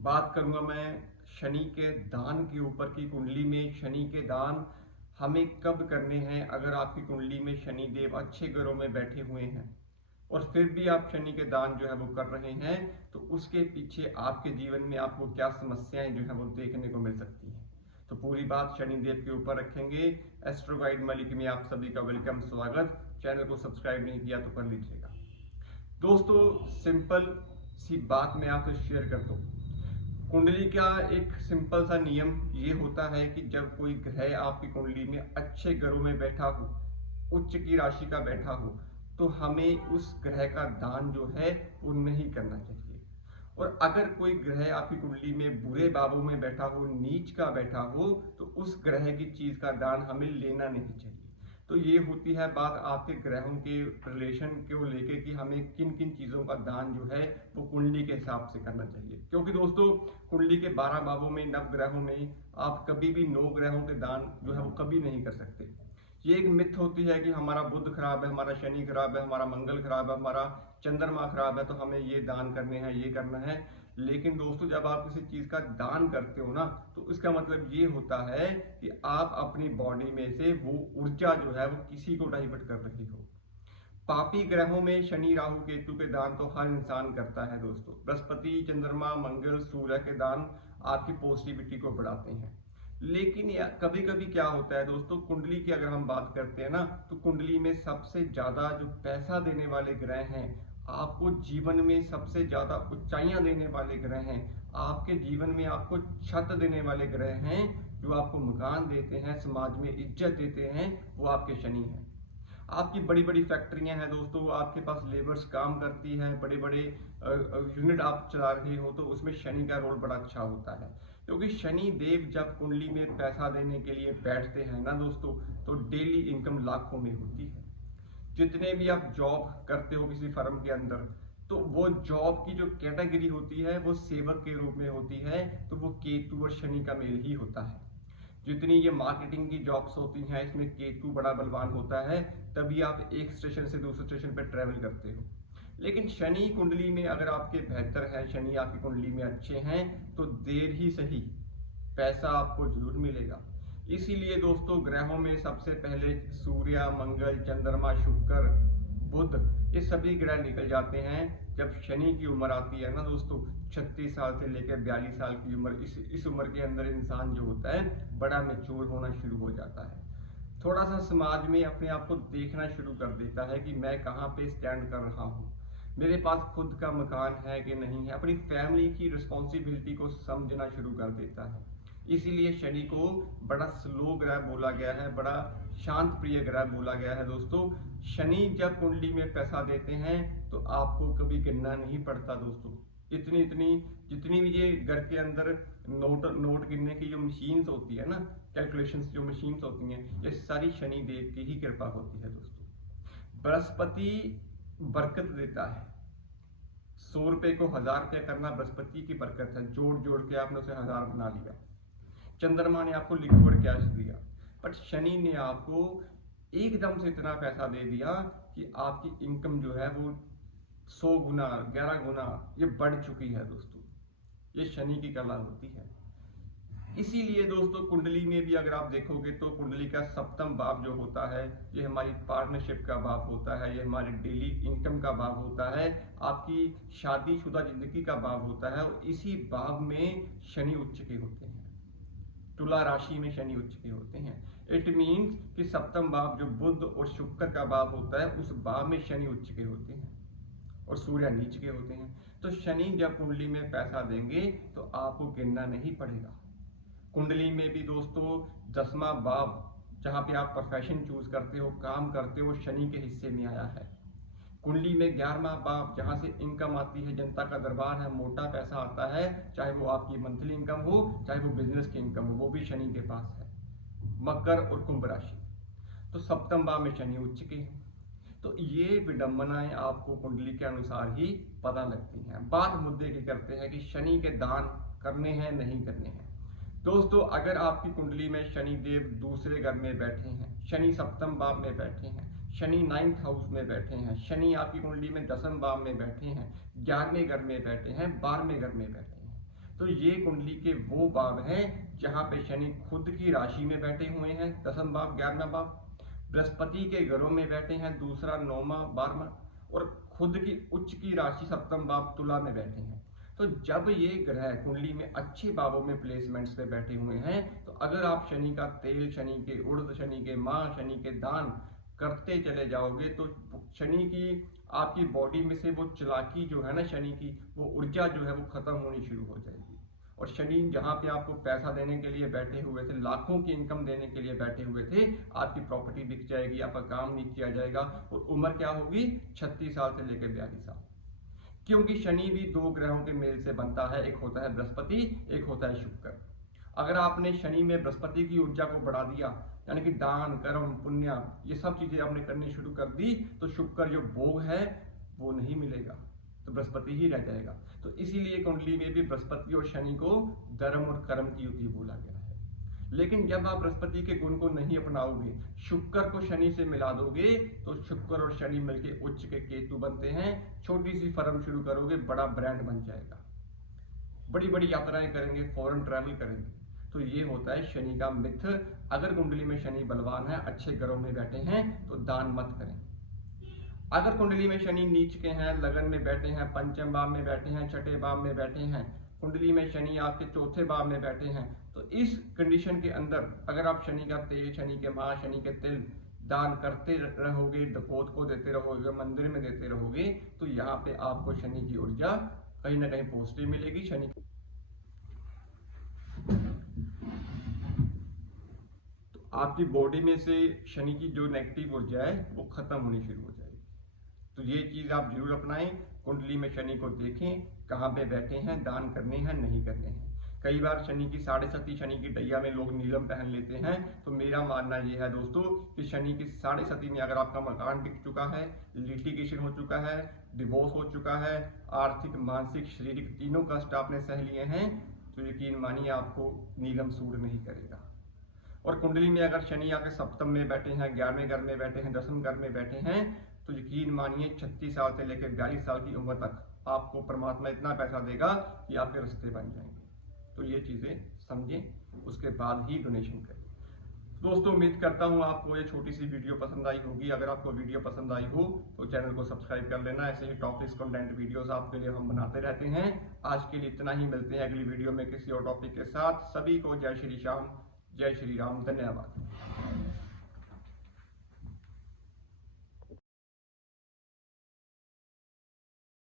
बात करूंगा मैं शनि के दान के ऊपर की कुंडली में शनि के दान हमें कब करने हैं। अगर आपकी कुंडली में शनि देव अच्छे ग्रहों में बैठे हुए हैं और फिर भी आप शनि के दान जो है वो कर रहे हैं, तो उसके पीछे आपके जीवन में आपको क्या समस्याएं जो है वो देखने को मिल सकती हैं। तो पूरी बात शनि देव के ऊपर रखेंगे। एस्ट्रो गाइड मलिक में आप सभी का वेलकम, स्वागत। चैनल को सब्सक्राइब नहीं किया तो कर लीजिएगा। दोस्तों, सिंपल सी बात मैं आपसे शेयर करता हूँ। कुंडली का एक सिंपल सा नियम ये होता है कि जब कोई ग्रह आपकी कुंडली में अच्छे ग्रहों में बैठा हो, उच्च की राशि का बैठा हो, तो हमें उस ग्रह का दान जो है वो नहीं करना चाहिए। और अगर कोई ग्रह आपकी कुंडली में बुरे भावों में बैठा हो, नीच का बैठा हो, तो उस ग्रह की चीज का दान हमें लेना नहीं चाहिए। तो ये होती है बात आपके ग्रहों के रिलेशन को लेके कि हमें किन किन चीजों का दान जो है वो कुंडली के हिसाब से करना चाहिए। क्योंकि दोस्तों, कुंडली के 12 भावों में, नव ग्रहों में आप कभी भी 9 ग्रहों के दान जो है वो कभी नहीं कर सकते। ये एक मिथ होती है कि हमारा बुध खराब है, हमारा शनि खराब है, हमारा मंगल खराब है, हमारा चंद्रमा खराब है, तो हमें ये दान करने हैं, ये करना है। लेकिन दोस्तों, जब आप किसी चीज का दान करते हो ना, तो इसका मतलब ये होता है कि आप अपनी बॉडी में से वो ऊर्जा जो है वो किसी को डाइवर्ट कर रहे हो। पापी ग्रहों में शनि राहु केतु के दान तो हर इंसान करता है दोस्तों। बृहस्पति, चंद्रमा, मंगल, सूर्य के दान आपकी पॉजिटिविटी को बढ़ाते हैं। लेकिन कभी कभी क्या होता है दोस्तों, कुंडली की अगर हम बात करते हैं ना, तो कुंडली में सबसे ज्यादा जो पैसा देने वाले ग्रह हैं, आपको जीवन में सबसे ज्यादा ऊंचाइयां देने वाले ग्रह हैं, आपके जीवन में आपको छत देने वाले ग्रह हैं, जो आपको मकान देते हैं, समाज में इज्जत देते हैं, वो आपके शनि हैं। आपकी बड़ी बड़ी फैक्ट्रियां हैं दोस्तों, आपके पास लेबर्स काम करती है, बड़े बड़े यूनिट आप चला रहे हो, तो उसमें शनि का रोल बड़ा अच्छा होता है। क्योंकि शनि देव जब कुंडली में पैसा देने के लिए बैठते हैं ना दोस्तों, तो डेली इनकम लाखों में होती है। जितने भी आप जॉब करते हो किसी फर्म के अंदर, तो वो जॉब की जो कैटेगरी होती है वो सेवक के रूप में होती है, तो वो केतु और शनि का मेल ही होता है। जितनी ये मार्केटिंग की जॉब्स होती हैं, इसमें केतु बड़ा बलवान होता है, तभी आप एक स्टेशन से दूसरे स्टेशन पर ट्रेवल करते हो। लेकिन शनि कुंडली में अगर आपके बेहतर है, शनि आपकी कुंडली में अच्छे हैं, तो देर ही सही पैसा आपको जरूर मिलेगा। इसीलिए दोस्तों, ग्रहों में सबसे पहले सूर्य, मंगल, चंद्रमा, शुक्र, बुध, ये सभी ग्रह निकल जाते हैं जब शनि की उम्र आती है ना दोस्तों। 36 साल से लेकर 42 साल की उम्र, इस उम्र के अंदर इंसान जो होता है बड़ा मैच्योर होना शुरू हो जाता है। थोड़ा सा समाज में अपने आप को देखना शुरू कर देता है कि मैं कहाँ पे स्टैंड कर रहा हूँ, मेरे पास खुद का मकान है कि नहीं है, अपनी फैमिली की रिस्पॉन्सिबिलिटी को समझना शुरू कर देता है। इसीलिए शनि को बड़ा स्लो ग्रह बोला गया है, बड़ा शांत प्रिय ग्रह बोला गया है दोस्तों। शनि जब कुंडली में पैसा देते हैं तो आपको कभी गिनना नहीं पड़ता दोस्तों। इतनी इतनी जितनी भी ये घर के अंदर नोट गिनने की जो मशीन्स होती है ना, कैलकुलेशंस जो मशीन्स होती हैं, ये सारी शनि देव की ही कृपा होती है दोस्तों। बृहस्पति बरकत देता है। 100 रुपए को 1000 रुपया करना बृहस्पति की बरकत है, जोड़ जोड़ के आपने उसे 1000 बना लिया। चंद्रमा ने आपको लिक्विड कैश दिया, बट शनि ने आपको एकदम से इतना पैसा दे दिया कि आपकी इनकम जो है वो 100 गुना, 11 गुना ये बढ़ चुकी है दोस्तों। ये शनि की कला होती है। इसीलिए दोस्तों, कुंडली में भी अगर आप देखोगे तो कुंडली का सप्तम भाव जो होता है, ये हमारी पार्टनरशिप का भाव होता है, ये हमारी डेली इनकम का भाव होता है, आपकी शादीशुदा जिंदगी का भाव होता है। और इसी भाव में शनि उच्च के होते हैं। तुला राशि में शनि उच्च के होते हैं। इट मीन्स कि सप्तम भाव जो बुध और शुक्र का भाव होता है, उस भाव में शनि उच्च के होते हैं और सूर्य नीच के होते हैं। तो शनि जब कुंडली में पैसा देंगे तो आपको गिनना नहीं पड़ेगा। कुंडली में भी दोस्तों 10वां भाव, जहां पे आप प्रोफेशन चूज करते हो, काम करते हो, शनि के हिस्से में आया है। कुंडली में 11वां भाव, जहां से इनकम आती है, जनता का दरबार है, मोटा पैसा आता है, चाहे वो आपकी मंथली इनकम हो, चाहे वो बिजनेस की इनकम हो, वो भी शनि के पास है। मकर और कुंभ राशि, तो सप्तम भाव में शनि उच्च के हैं। तो ये विडंबनाएं आपको कुंडली के अनुसार ही पता लगती हैं। बात मुद्दे की करते हैं कि शनि के दान करने हैं नहीं करने हैं। दोस्तों, अगर आपकी कुंडली में शनि देव दूसरे घर में बैठे हैं, शनि सप्तम भाव में बैठे हैं, शनि 9th हाउस में बैठे हैं, शनि आपकी कुंडली में 10वें भाव में बैठे हैं, 11वें घर में बैठे हैं, 12वें घर में बैठे हैं, तो ये कुंडली के वो भाव हैं जहां पे शनि खुद की राशि में बैठे हुए हैं, 10वां भाव 11वां भाव, बृहस्पति के घरों में बैठे हैं, दूसरा 9वां 12वां, और खुद की उच्च की राशि 7वां भाव तुला में बैठे हैं। तो जब ये ग्रह कुंडली में अच्छे भावों में प्लेसमेंट्स पे बैठे हुए हैं, तो अगर आप शनि का तेल, शनि के उड़द, शनि के माह, शनि के दान करते चले जाओगे तो शनि की आपकी बॉडी में से वो चालाकी जो है ना, शनि की वो ऊर्जा जो है वो खत्म होनी शुरू हो जाएगी। और शनि जहाँ पे आपको पैसा देने के लिए बैठे हुए थे, लाखों की इनकम देने के लिए बैठे हुए थे, आपकी प्रॉपर्टी बिक जाएगी, आपका काम नहीं किया जाएगा, और उम्र क्या होगी 36 साल से लेकर 42 साल। क्योंकि शनि भी दो ग्रहों के मेल से बनता है, एक होता है बृहस्पति, एक होता है शुक्र। अगर आपने शनि में बृहस्पति की ऊर्जा को बढ़ा दिया, यानी कि दान, कर्म, पुण्य, ये सब चीजें आपने करनी शुरू कर दी, तो शुक्र जो भोग है वो नहीं मिलेगा, तो बृहस्पति ही रह जाएगा। तो इसीलिए कुंडली में भी बृहस्पति और शनि को धर्म और कर्म की युति बोला गया है। लेकिन जब आप बृहस्पति के गुण को नहीं अपनाओगे, शुक्र को शनि से मिला दोगे, तो शुक्र और शनि मिलकर उच्च के केतु बनते हैं। छोटी सी फर्म शुरू करोगे, बड़ा ब्रांड बन जाएगा, बड़ी बड़ी यात्राएं करेंगे, फॉरेन ट्रैवल करेंगे। तो ये होता है शनि का मिथ। अगर कुंडली में शनि बलवान है, अच्छे ग्रहों में बैठे हैं, तो दान मत करें। अगर कुंडली में शनि नीच के हैं, लगन में बैठे हैं, पंचम भाव में बैठे हैं, छठे भाव में बैठे हैं, कुंडली में शनि आपके चौथे भाव में बैठे हैं, तो इस कंडीशन के अंदर अगर आप शनि का तेल, शनि के माह, शनि के तिल दान करते रहोगे, डकोत को देते रहोगे, मंदिर में देते रहोगे, तो यहाँ पे आपको शनि की ऊर्जा कहीं ना कहीं पॉजिटिव मिलेगी। शनि तो आपकी बॉडी में से शनि की जो नेगेटिव ऊर्जा है वो खत्म होनी शुरू हो जाएगी। तो ये चीज आप जरूर अपनाएं। कुंडली में शनि को देखें, कहाँ पे बैठे हैं, दान करने हैं, नहीं करने हैं। कई बार शनि की 7.5 शनि की टैया में लोग नीलम पहन लेते हैं। तो मेरा मानना यह है दोस्तों कि शनि की 7.5 में अगर आपका मकान बिक चुका है, लिटिगेशन हो चुका है, डिवोर्स हो चुका है, आर्थिक, मानसिक, शारीरिक तीनों कष्ट आपने सह लिए हैं, तो यकीन मानिए आपको नीलम सूट नहीं करेगा। और कुंडली में अगर शनि आके सप्तम में बैठे हैं, 11वें घर में बैठे हैं, 10वें घर में बैठे हैं, तो यकीन मानिए 36 साल से लेकर 42 साल की उम्र तक आपको परमात्मा इतना पैसा देगा कि आपके रिश्ते बन जाएंगे। तो ये चीजें समझें, उसके बाद ही डोनेशन करें। दोस्तों उम्मीद करता हूँ आपको ये छोटी सी वीडियो पसंद आई होगी। अगर आपको वीडियो पसंद आई हो तो चैनल को सब्सक्राइब कर लेना। ऐसे ही टॉपिक्स कंटेंट वीडियोस आपके लिए हम बनाते रहते हैं। आज के लिए इतना ही, मिलते हैं अगली वीडियो में किसी और टॉपिक के साथ। सभी को जय श्री श्याम, जय श्री राम, धन्यवाद।